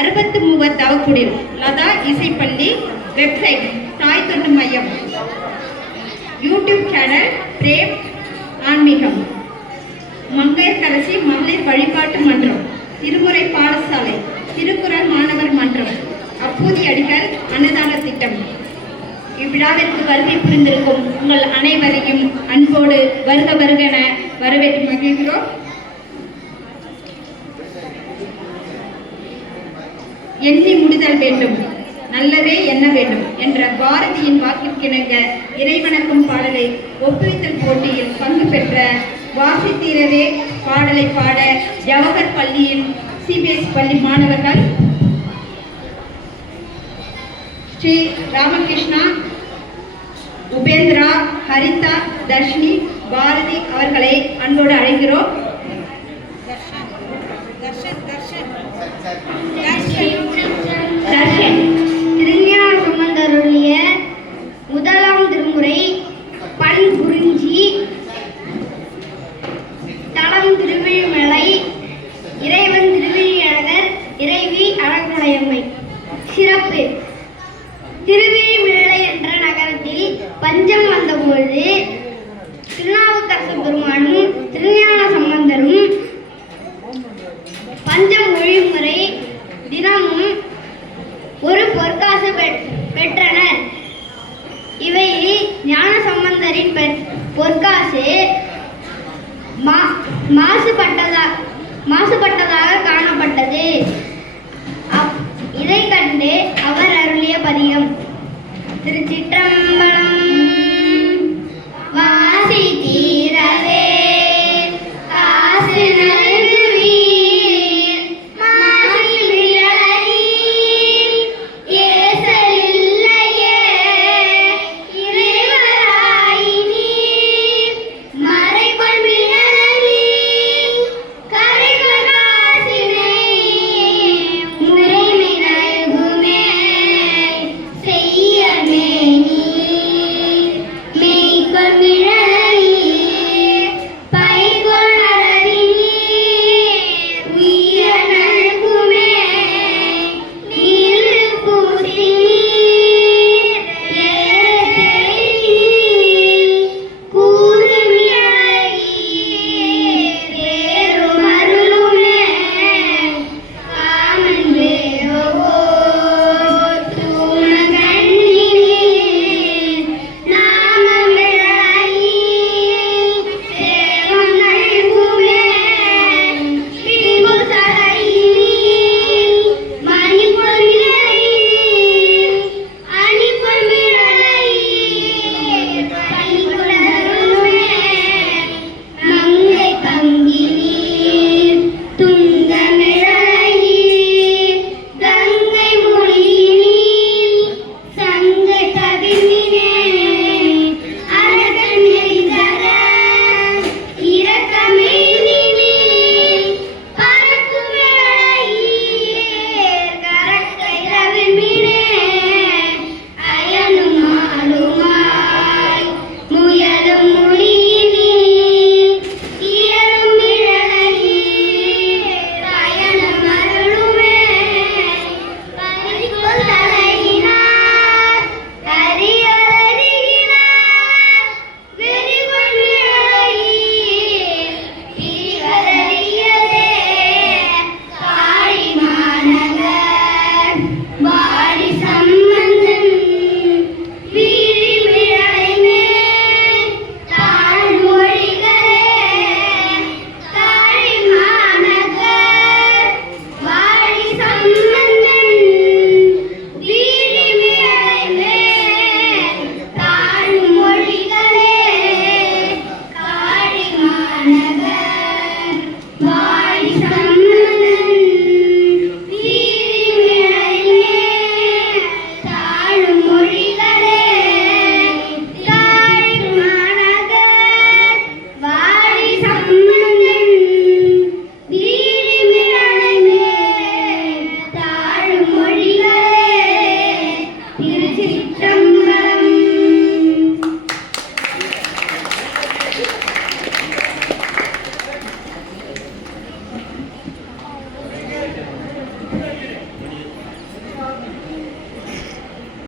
63 தவக்குடில் Latha இசைப்பள்ளி, website தாய் தொண்டு மையம், யூடியூப் சேனல் பிரேம் ஆன்மீகம், மங்கையர்கரசி மகளிர் வழிபாட்டு மன்றம், திருமுறை பாடசாலை, திருக்குறள் மாணவர் மன்றம், அப்பூதி அடிகள் அன்னதான திட்டம். இவ்விழாவிற்கு வருகை புரிந்திருக்கும் உங்கள் அனைவரையும் அன்போடு வருக வருக என வரவேற்று மகிழ்கிறோம். எண்ணி முடிதல் வேண்டும், நல்லதே எண்ண வேண்டும் என்ற பாரதியின் வாக்கிற்கிணங்க இறைவணக்கம் பாடலை ஒப்புவித்தல் போட்டியில் பங்கு பெற்ற வாசித்தீரவே பாடலை பாட ஜவஹர் பள்ளியின் சிபிஎஸ் பள்ளி மாணவர்கள் ஸ்ரீ ராமகிருஷ்ணா, உபேந்திரா, ஹரிதா, தர்ஷினி, பாரதி அவர்களை அன்போடு அழைக்கிறோம். திருஞான சம்பந்தருடைய முதலாம் திருமுறை பண்புரிஞ்சி, தலம் திருவிழிமலை, இறைவன் திருவிழியழகர், இறைவி அழகுடையம்மை. சிறப்பு: திருவிழிமலை என்ற நகரத்தில் பஞ்சம் வந்தபோது திருநாவுக்கரச பெருமானும் திருஞான சம்பந்தரும் பஞ்சம் ஒழிமுறை தினமும் ஒரு பொற்காசு பெற்றனர். இவை ஞான சம்பந்தரின் பொற்காசு மாசுபட்டதாக காணப்பட்டது.